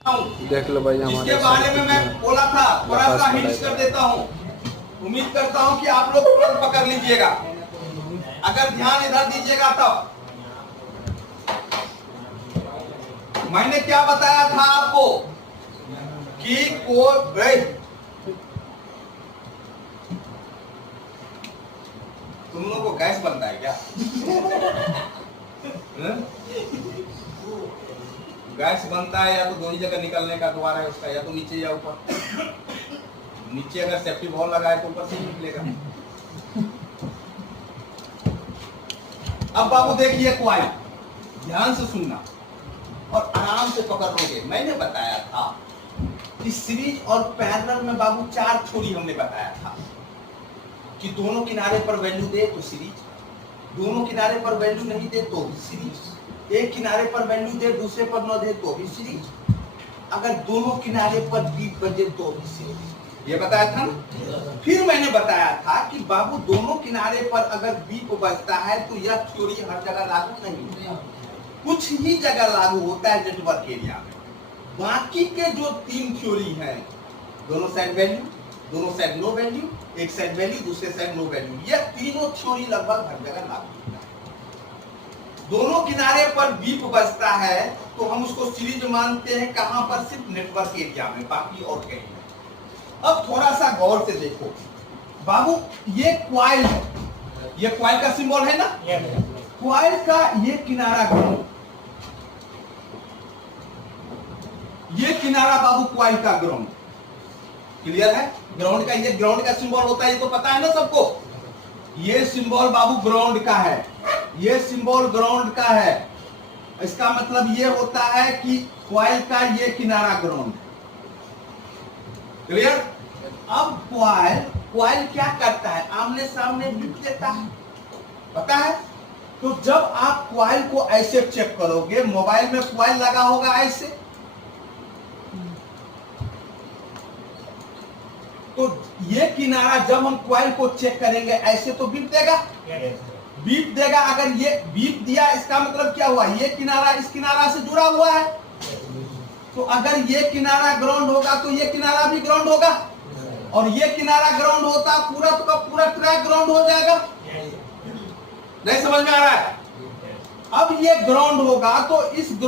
देख लो भाई हमारे इसके बारे में मैं बोला था, थोड़ा सा हिंट कर देता हूँ। उम्मीद करता हूँ कि आप लोग तुरंत पकड़ लीजिएगा, अगर ध्यान इधर दीजिएगा तब। मैंने क्या बताया था आपको कि तुम लोग को गैस बनता है क्या? गैस बनता है या तो दोनों जगह निकलने का द्वार है उसका, या तो नीचे या ऊपर। नीचे अगर सेफ्टी वॉल लगा है तो ऊपर से ही निकलेगा। अब बाबू देखिए क्वाइल, ध्यान से सुनना और आराम से पकड़ लोगे। मैंने बताया था कि सीरीज और पैरेलल में बाबू 4 थ्योरी हमने बताया था कि दोनों किनारे पर वैल्यू दे तो सीरीज, दोनों किनारे पर वैल्यू नहीं दे तो भी सीरीज, एक किनारे पर वैल्यू दे दूसरे पर न दे तो भी सीरीज, अगर दोनों किनारे पर बीप बजे तो भी सीरीज। ये बताया था ना। फिर मैंने बताया था कि बाबू दोनों किनारे पर अगर बीप बजता है तो यह थ्योरी हर जगह लागू नहीं होता, कुछ ही जगह लागू होता है नेटवर्क एरिया में। बाकी के जो 3 थ्योरी हैं, दोनों साइड वैल्यू, दोनों साइड नो वैल्यू, एक साइड वैल्यू दूसरे साइड नो वैल्यू, ये तीनों थ्योरी लगभग हर जगह लागू होता है। दोनों किनारे पर बीप बजता है तो हम उसको सीरीज मानते हैं, कहां पर? सिर्फ नेटवर्क एरिया में, बाकी और कहीं नहीं। अब थोड़ा सा गौर से देखो बाबू, ये क्वाइल है, ये क्वाइल का सिंबल है ना, क्वाइल का ये किनारा ग्राउंड, ये किनारा बाबू क्वाइल का ग्राउंड, क्लियर है? ग्राउंड का, ये ग्राउंड का सिंबल होता है, ये तो पता है ना सबको। ये सिंबल बाबू ग्राउंड का है, ये सिंबल ग्राउंड का है। इसका मतलब ये होता है कि क्वाइल का ये किनारा ग्राउंड, क्लियर? अब क्वाइल क्या करता है? आमने सामने बीप देता है, पता है? तो जब आप क्वाइल को ऐसे चेक करोगे, मोबाइल में क्वाइल लगा होगा ऐसे, तो ये किनारा जब हम क्वाइल को चेक करेंगे ऐसे तो बीप देगा, बीप देगा। अगर ये बीप दिया इसका मतलब क्या हुआ? ये किनारा इस किनारा से जुड़ा हुआ है, तो अगर ये किनारा ग्राउंड होगा तो ये किनारा भी ग्राउंड होगा, और ये किनारा ग्राउंड होता पूरा तो पूरा ट्रैक ग्राउंड हो जाएगा। नहीं समझ में आ रहा है? अब ये ग्राउंड होगा तो इस